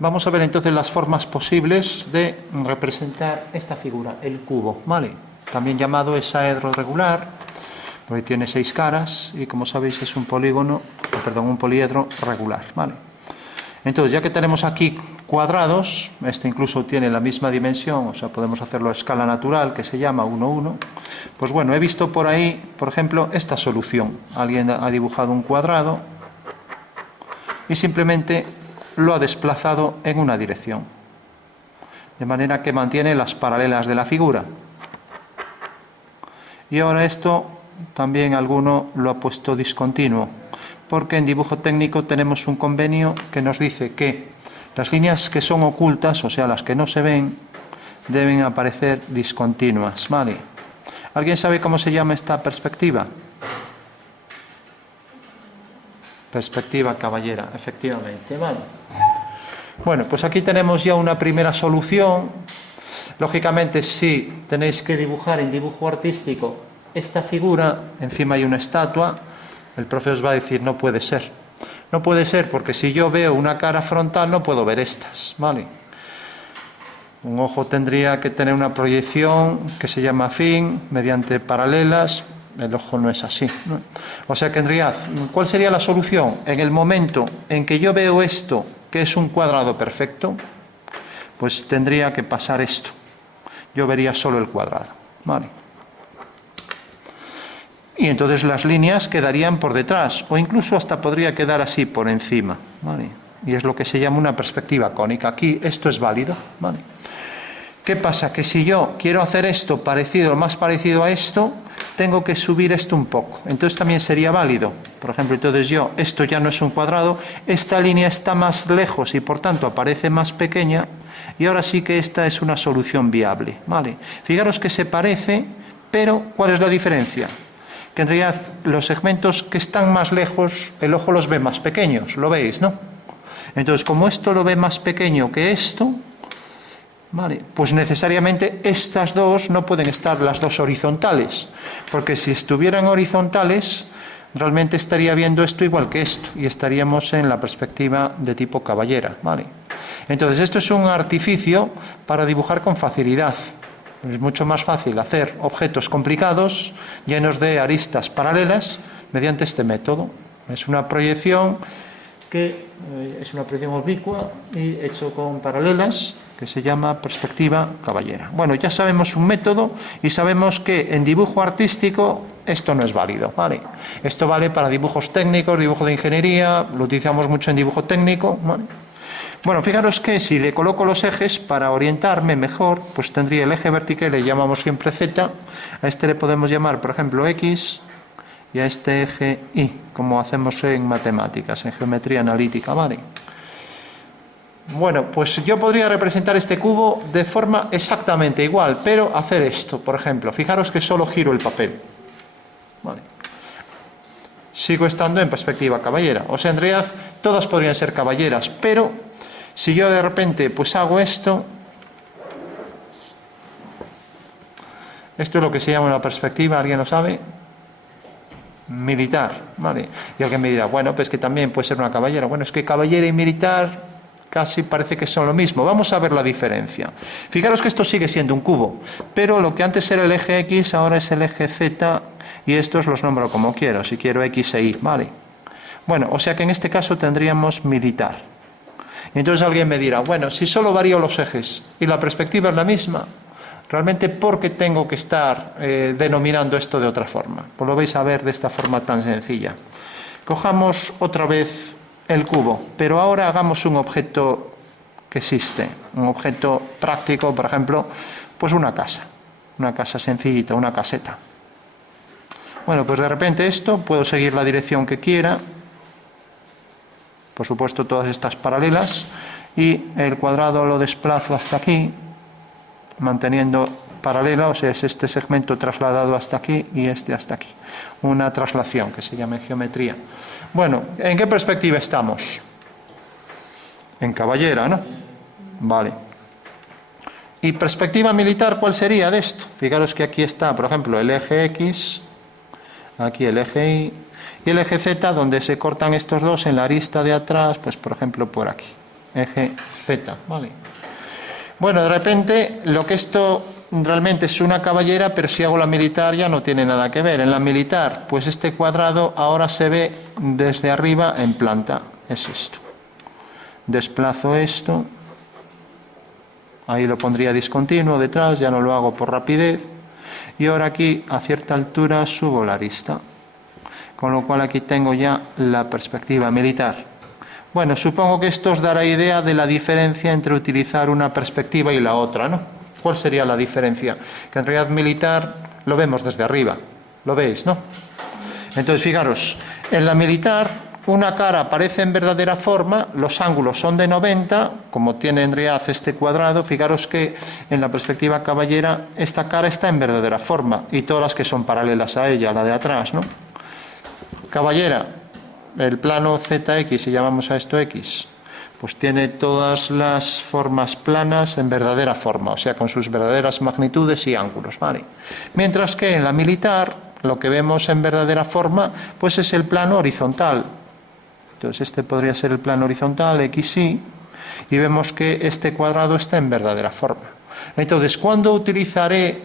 Vamos a ver entonces las formas posibles de representar esta figura, el cubo, ¿vale? También llamado hexaedro regular, porque tiene 6 caras y como sabéis es un polígono, un poliedro regular, ¿vale? Entonces, ya que tenemos aquí cuadrados, este incluso tiene la misma dimensión, o sea, podemos hacerlo a escala natural, que se llama 1, 1, pues bueno, he visto por ahí, por ejemplo, esta solución. Alguien ha dibujado un cuadrado y simplemente lo ha desplazado en una dirección, de manera que mantiene las paralelas de la figura. Y ahora esto también alguno lo ha puesto discontinuo, porque en dibujo técnico tenemos un convenio que nos dice que las líneas que son ocultas, o sea, las que no se ven, deben aparecer discontinuas, ¿vale? ¿Alguien sabe cómo se llama esta perspectiva? Perspectiva caballera, efectivamente, ¿vale? Bueno, pues aquí tenemos ya una primera solución. Lógicamente, si tenéis que dibujar en dibujo artístico esta figura, encima hay una estatua, el profe os va a decir, no puede ser. No puede ser porque si yo veo una cara frontal no puedo ver estas, ¿vale? Un ojo tendría que tener una proyección que se llama afín, mediante paralelas. El ojo no es así, ¿no? O sea que en realidad, ¿cuál sería la solución? En el momento en que yo veo esto, que es un cuadrado perfecto, pues tendría que pasar esto. Yo vería solo el cuadrado, ¿vale? Y entonces las líneas quedarían por detrás, o incluso hasta podría quedar así por encima, ¿vale? Y es lo que se llama una perspectiva cónica. Aquí esto es válido, ¿vale? ¿Qué pasa? Que si yo quiero hacer esto parecido, lo más parecido a esto, tengo que subir esto un poco. Entonces también sería válido. Por ejemplo, entonces esto ya no es un cuadrado, esta línea está más lejos y por tanto aparece más pequeña, y ahora sí que esta es una solución viable, ¿vale? Fijaros que se parece, pero ¿cuál es la diferencia? Que en realidad los segmentos que están más lejos, el ojo los ve más pequeños, lo veis, ¿no? Entonces, como esto lo ve más pequeño que esto, ¿vale? Pues necesariamente estas dos no pueden estar las dos horizontales, porque si estuvieran horizontales, realmente estaría viendo esto igual que esto, y estaríamos en la perspectiva de tipo caballera, ¿vale? Entonces, esto es un artificio para dibujar con facilidad. Es mucho más fácil hacer objetos complicados, llenos de aristas paralelas, mediante este método. Es una proyección que es una proyección oblicua y hecho con paralelas, que se llama perspectiva caballera. Bueno, ya sabemos un método y sabemos que en dibujo artístico esto no es válido, ¿vale? Esto vale para dibujos técnicos, dibujo de ingeniería, lo utilizamos mucho en dibujo técnico, ¿vale? Bueno, fijaros que si le coloco los ejes para orientarme mejor, pues tendría el eje vertical, le llamamos siempre Z, a este le podemos llamar, por ejemplo, X, y a este eje Y, como hacemos en matemáticas, en geometría analítica, ¿vale? Bueno, pues yo podría representar este cubo de forma exactamente igual, pero hacer esto, por ejemplo, fijaros que solo giro el papel, ¿vale? Sigo estando en perspectiva caballera, o sea, en realidad todas podrían ser caballeras, pero si yo de repente pues hago esto es lo que se llama una perspectiva, ¿alguien lo sabe? Militar, ¿vale? Y alguien me dirá, bueno, pues que también puede ser una caballera. Bueno, es que caballera y militar casi parece que son lo mismo. Vamos a ver la diferencia. Fijaros que esto sigue siendo un cubo, pero lo que antes era el eje X ahora es el eje Z, y estos los nombro como quiero, si quiero X e Y, ¿vale? Bueno, o sea que en este caso tendríamos militar. Y entonces alguien me dirá, bueno, si solo varío los ejes y la perspectiva es la misma, realmente ¿por qué tengo que estar denominando esto de otra forma? Pues lo vais a ver de esta forma tan sencilla. Cojamos otra vez el cubo, pero ahora hagamos un objeto que existe, un objeto práctico, por ejemplo, pues una casa sencillita, una caseta. Bueno, pues de repente esto, puedo seguir la dirección que quiera, por supuesto todas estas paralelas, y el cuadrado lo desplazo hasta aquí, manteniendo paralela, o sea, es este segmento trasladado hasta aquí y este hasta aquí. Una traslación que se llama en geometría. Bueno, ¿en qué perspectiva estamos? En caballera, ¿no? Vale. ¿Y perspectiva militar cuál sería de esto? Fijaros que aquí está, por ejemplo, el eje X, aquí el eje Y, y el eje Z, donde se cortan estos dos en la arista de atrás, pues por ejemplo por aquí. eje Z, ¿vale? Bueno, de repente, lo que esto realmente es una caballera, pero si hago la militar ya no tiene nada que ver. En la militar, pues este cuadrado ahora se ve desde arriba en planta. Es esto. Desplazo esto. Ahí lo pondría discontinuo detrás, ya no lo hago por rapidez. Y ahora aquí, a cierta altura, subo la arista. Con lo cual aquí tengo ya la perspectiva militar. Bueno, supongo que esto os dará idea de la diferencia entre utilizar una perspectiva y la otra, ¿no? ¿Cuál sería la diferencia? Que en realidad militar lo vemos desde arriba. ¿Lo veis, no? Entonces, fijaros, en la militar una cara aparece en verdadera forma, los ángulos son de 90, como tiene en realidad este cuadrado. Fijaros que en la perspectiva caballera esta cara está en verdadera forma y todas las que son paralelas a ella, la de atrás, ¿no? Caballera, el plano ZX, si llamamos a esto X, pues tiene todas las formas planas en verdadera forma, o sea, con sus verdaderas magnitudes y ángulos, ¿vale? Mientras que en la militar, lo que vemos en verdadera forma, pues es el plano horizontal. Entonces, este podría ser el plano horizontal, XY, y vemos que este cuadrado está en verdadera forma. Entonces, ¿cuándo utilizaré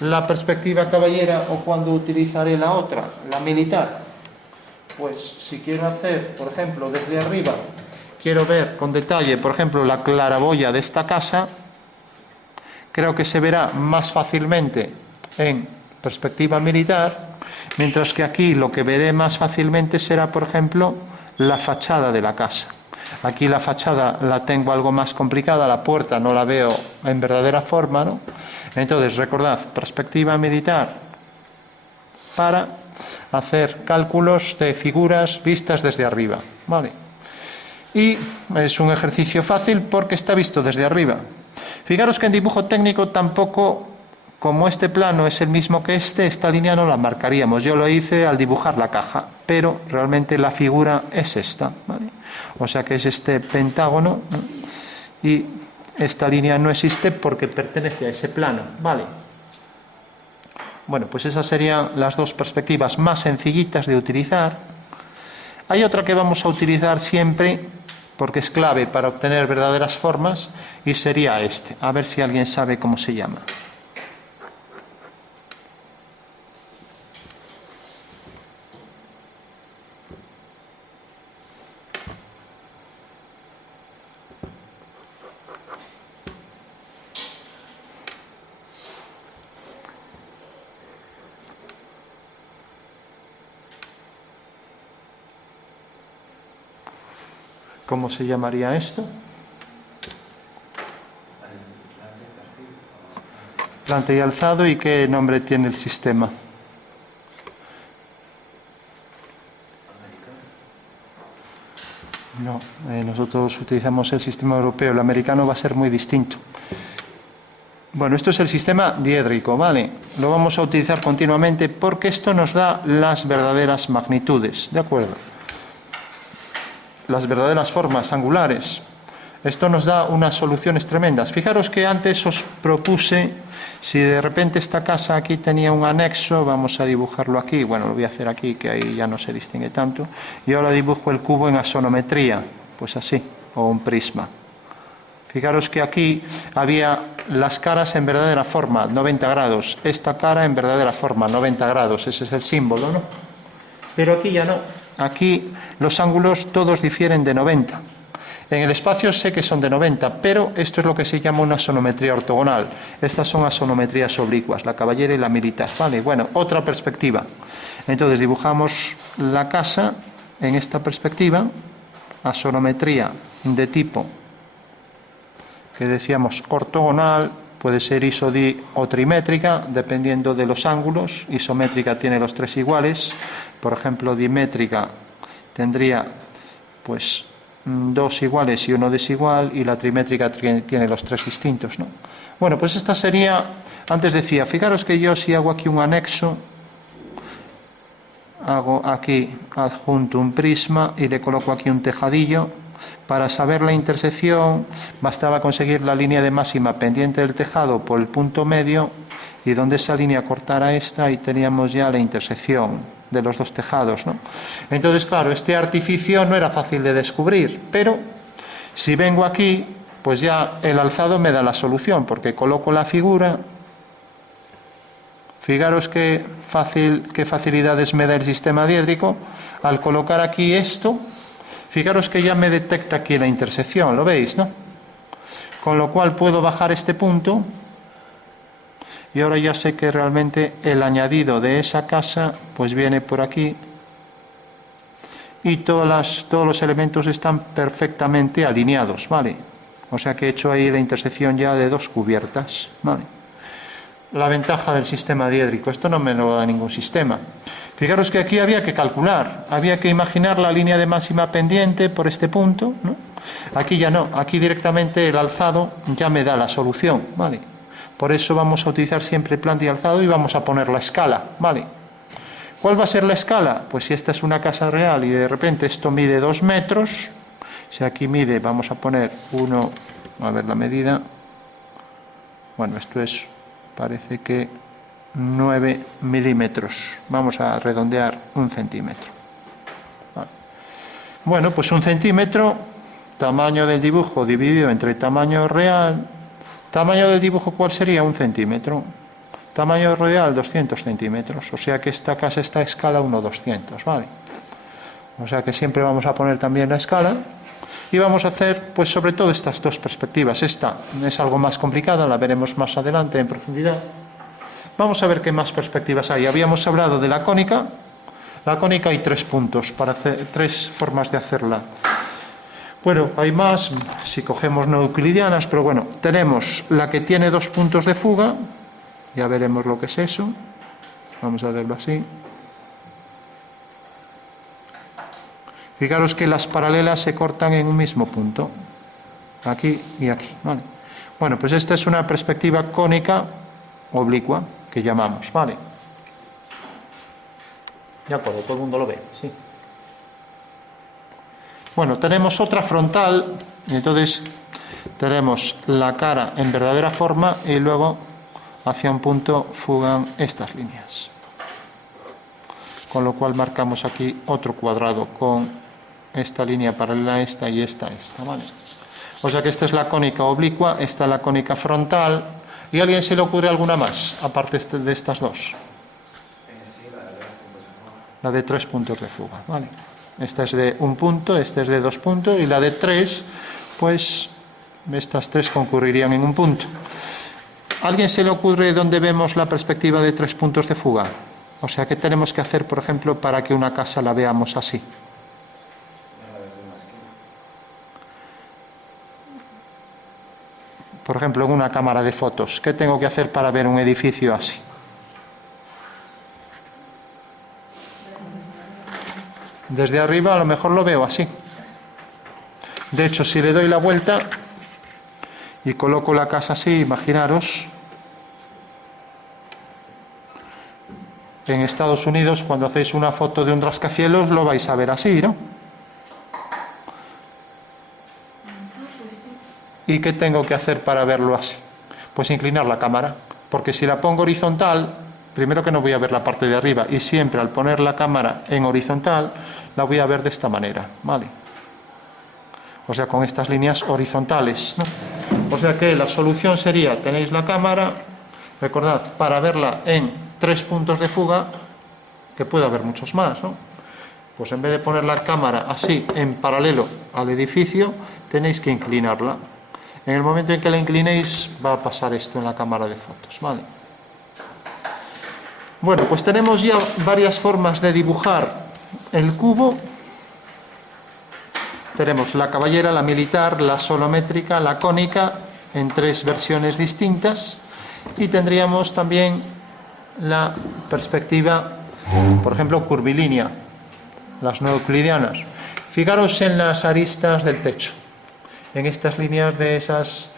la perspectiva caballera o cuándo utilizaré la otra, la militar? Pues si quiero hacer, por ejemplo, desde arriba, quiero ver con detalle, por ejemplo, la claraboya de esta casa, creo que se verá más fácilmente en perspectiva militar, mientras que aquí lo que veré más fácilmente será, por ejemplo, la fachada de la casa. Aquí la fachada la tengo algo más complicada, la puerta no la veo en verdadera forma, ¿no? Entonces, recordad, perspectiva militar para hacer cálculos de figuras vistas desde arriba, ¿vale? Y es un ejercicio fácil porque está visto desde arriba. Fijaros que en dibujo técnico tampoco, como este plano es el mismo que esta línea no la marcaríamos. Yo lo hice al dibujar la caja, pero realmente la figura es esta, ¿vale? O sea que es este pentágono, ¿no? Y esta línea no existe porque pertenece a ese plano, ¿vale? Bueno, pues esas serían las dos perspectivas más sencillitas de utilizar. Hay otra que vamos a utilizar siempre porque es clave para obtener verdaderas formas y sería este. A ver si alguien sabe cómo se llama. ¿Cómo se llamaría esto? Planta y alzado. ¿Y qué nombre tiene el sistema? No, nosotros utilizamos el sistema europeo. El americano va a ser muy distinto. Bueno, esto es el sistema diédrico, ¿vale? Lo vamos a utilizar continuamente porque esto nos da las verdaderas magnitudes, ¿de acuerdo? Las verdaderas formas angulares. Esto nos da unas soluciones tremendas. Fijaros que antes os propuse, si de repente esta casa aquí tenía un anexo, vamos a dibujarlo aquí, bueno, lo voy a hacer aquí, que ahí ya no se distingue tanto, y ahora dibujo el cubo en asonometría, pues así, o un prisma. Fijaros que aquí había las caras en verdadera forma, 90 grados, esta cara en verdadera forma, 90 grados, ese es el símbolo, ¿no? Pero aquí ya no. Aquí los ángulos todos difieren de 90. En el espacio sé que son de 90, pero esto es lo que se llama una asonometría ortogonal. Estas son asonometrías oblicuas, la caballera y la militar, ¿vale? Bueno, otra perspectiva. Entonces dibujamos la casa en esta perspectiva, asonometría de tipo que decíamos ortogonal, puede ser isodi o trimétrica, dependiendo de los ángulos. Isométrica tiene los tres iguales. Por ejemplo, dimétrica tendría pues 2 iguales y 1 desigual, y la trimétrica tiene los tres distintos, ¿no? Bueno, pues esta sería, antes decía, fijaros que yo si hago aquí un anexo, hago aquí adjunto un prisma y le coloco aquí un tejadillo. Para saber la intersección bastaba conseguir la línea de máxima pendiente del tejado por el punto medio, y donde esa línea cortara esta, y teníamos ya la intersección de los dos tejados, ¿no? Entonces, claro, este artificio no era fácil de descubrir, pero Si vengo aquí, pues ya el alzado me da la solución, porque coloco la figura. Fijaros qué facilidades me da el sistema diédrico. Al colocar aquí esto, fijaros que ya me detecta aquí la intersección, ¿lo veis, no? Con lo cual puedo bajar este punto y ahora ya sé que realmente el añadido de esa casa pues viene por aquí y todos los elementos están perfectamente alineados, ¿vale? O sea que he hecho ahí la intersección ya de dos cubiertas, ¿vale? La ventaja del sistema diédrico, esto no me lo da ningún sistema. Fijaros que aquí había que calcular, había que imaginar la línea de máxima pendiente por este punto, ¿no? Aquí ya no, aquí directamente el alzado ya me da la solución, ¿vale? Por eso vamos a utilizar siempre planta y alzado y vamos a poner la escala, ¿vale? ¿Cuál va a ser la escala? Pues si esta es una casa real y de repente esto mide 2 metros, si aquí mide, vamos a poner a ver la medida, bueno, esto es, parece que 9 milímetros, vamos a redondear 1 centímetro. Vale. Bueno, pues 1 centímetro, tamaño del dibujo dividido entre tamaño real. Tamaño del dibujo, ¿cuál sería? 1 centímetro. Tamaño real, 200 centímetros. O sea que esta casa está a escala 1:200, ¿vale? O sea que siempre vamos a poner también la escala. Y vamos a hacer, pues sobre todo estas dos perspectivas. Esta es algo más complicada, la veremos más adelante en profundidad. Vamos a ver qué más perspectivas hay. Habíamos hablado de la cónica. La cónica hay 3 puntos, para hacer 3 formas de hacerla. Bueno, hay más, si cogemos no euclidianas, pero bueno, tenemos la que tiene 2 puntos de fuga, ya veremos lo que es eso, vamos a hacerlo así. Fijaros que las paralelas se cortan en un mismo punto, aquí y aquí, ¿vale? Bueno, pues esta es una perspectiva cónica oblicua, que llamamos, ¿vale? De acuerdo, todo el mundo lo ve, sí. Bueno, tenemos otra frontal, entonces tenemos la cara en verdadera forma y luego hacia un punto fugan estas líneas. Con lo cual marcamos aquí otro cuadrado con esta línea paralela a esta y esta, ¿vale? O sea que esta es la cónica oblicua, esta es la cónica frontal. ¿Y a alguien se le ocurre alguna más, aparte de estas dos? La de 3 puntos de fuga, ¿vale? Esta es de 1 punto, esta es de 2 puntos y la de 3, pues estas 3 concurrirían en 1 punto. ¿A alguien se le ocurre dónde vemos la perspectiva de 3 puntos de fuga? O sea, ¿qué tenemos que hacer, por ejemplo, para que una casa la veamos así? Por ejemplo, en una cámara de fotos, ¿qué tengo que hacer para ver un edificio así? Desde arriba a lo mejor lo veo así. De hecho, si le doy la vuelta y coloco la casa así, imaginaros, en Estados Unidos, cuando hacéis una foto de un rascacielos, lo vais a ver así, ¿no? ¿Y qué tengo que hacer para verlo así? Pues inclinar la cámara, porque si la pongo horizontal, primero que no voy a ver la parte de arriba, y siempre al poner la cámara en horizontal, la voy a ver de esta manera, ¿vale? O sea, con estas líneas horizontales, ¿no? O sea que la solución sería, tenéis la cámara, recordad, para verla en 3 puntos de fuga, que puede haber muchos más, ¿no? Pues en vez de poner la cámara así, en paralelo al edificio, tenéis que inclinarla. En el momento en que la inclinéis, va a pasar esto en la cámara de fotos, ¿vale? Bueno, pues tenemos ya varias formas de dibujar el cubo. Tenemos la caballera, la militar, la sonométrica, la cónica, en 3 versiones distintas. Y tendríamos también la perspectiva, por ejemplo, curvilínea, las no euclidianas. Fijaros en las aristas del techo, en estas líneas de esas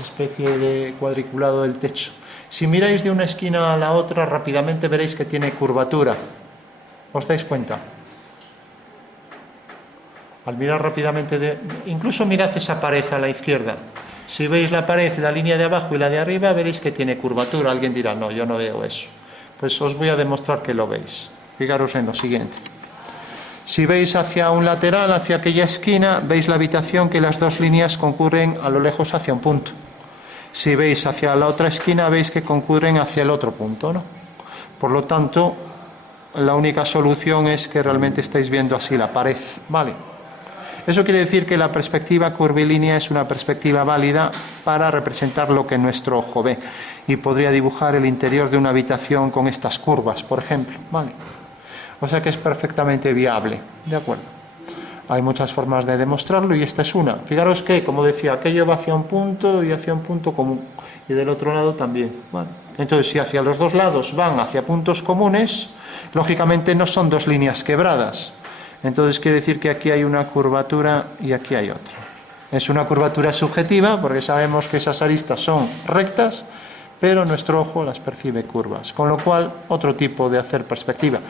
especies de cuadriculado del techo. Si miráis de una esquina a la otra, rápidamente veréis que tiene curvatura. ¿Os dais cuenta? Al mirar rápidamente, incluso mirad esa pared a la izquierda. Si veis la pared, la línea de abajo y la de arriba, veréis que tiene curvatura. Alguien dirá, no, yo no veo eso. Pues os voy a demostrar que lo veis. Fijaros en lo siguiente. Si veis hacia un lateral, hacia aquella esquina, veis la habitación que las dos líneas concurren a lo lejos hacia un punto. Si veis hacia la otra esquina, veis que concurren hacia el otro punto, ¿no? Por lo tanto, la única solución es que realmente estáis viendo así la pared, ¿vale? Eso quiere decir que la perspectiva curvilínea es una perspectiva válida para representar lo que nuestro ojo ve, y podría dibujar el interior de una habitación con estas curvas, por ejemplo, ¿vale? O sea que es perfectamente viable, ¿de acuerdo? Hay muchas formas de demostrarlo y esta es una. Fijaros que, como decía, aquello va hacia un punto y hacia un punto común, y del otro lado también, ¿vale? Entonces, si hacia los dos lados van hacia puntos comunes, lógicamente no son dos líneas quebradas. Entonces quiere decir que aquí hay una curvatura y aquí hay otra. Es una curvatura subjetiva porque sabemos que esas aristas son rectas, pero nuestro ojo las percibe curvas. Con lo cual, otro tipo de hacer perspectiva.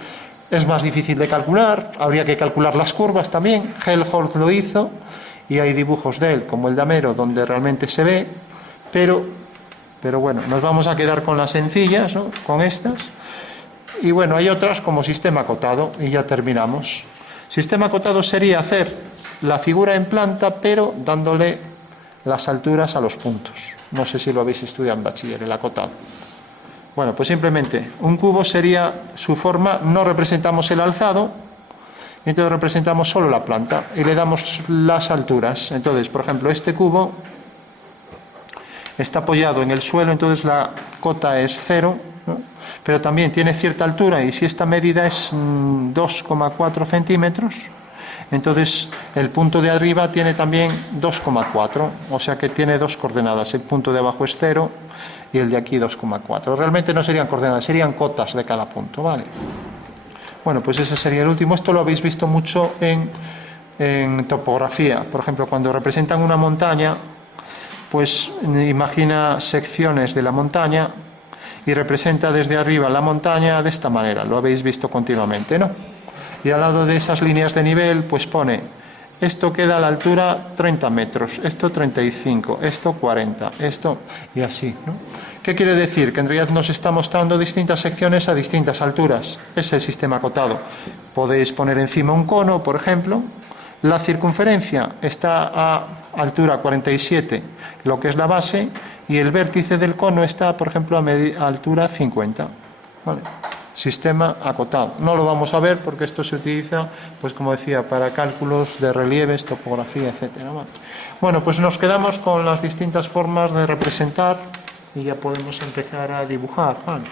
Es más difícil de calcular, habría que calcular las curvas también. Helmholtz lo hizo y hay dibujos de él, como el de Amero, donde realmente se ve, pero bueno, nos vamos a quedar con las sencillas, ¿no? Con estas. Y bueno, hay otras como sistema acotado y ya terminamos. Sistema acotado sería hacer la figura en planta, pero dándole las alturas a los puntos. No sé si lo habéis estudiado en bachiller, el acotado. Bueno, pues simplemente un cubo sería su forma, no representamos el alzado, entonces representamos solo la planta y le damos las alturas. Entonces, por ejemplo, este cubo está apoyado en el suelo, entonces la cota es 0, ¿no? Pero también tiene cierta altura, y si esta medida es 2,4 centímetros, entonces el punto de arriba tiene también 2,4, o sea que tiene dos coordenadas, el punto de abajo es 0 y el de aquí 2,4. Realmente no serían coordenadas, serían cotas de cada punto, ¿vale? Bueno, pues ese sería el último. Esto lo habéis visto mucho en topografía. Por ejemplo, cuando representan una montaña, pues imagina secciones de la montaña y representa desde arriba la montaña de esta manera. Lo habéis visto continuamente, ¿no? Y al lado de esas líneas de nivel, pues pone, esto queda a la altura 30 metros, esto 35, esto 40, esto y así, ¿no? ¿Qué quiere decir? Que en realidad nos está mostrando distintas secciones a distintas alturas. Es el sistema acotado. Podéis poner encima un cono, por ejemplo. La circunferencia está a altura 47, lo que es la base, y el vértice del cono está, por ejemplo, a altura 50. ¿Vale? Sistema acotado. No lo vamos a ver porque esto se utiliza, pues como decía, para cálculos de relieves, topografía, etcétera. ¿Vale? Bueno, pues nos quedamos con las distintas formas de representar y ya podemos empezar a dibujar. ¿Vale?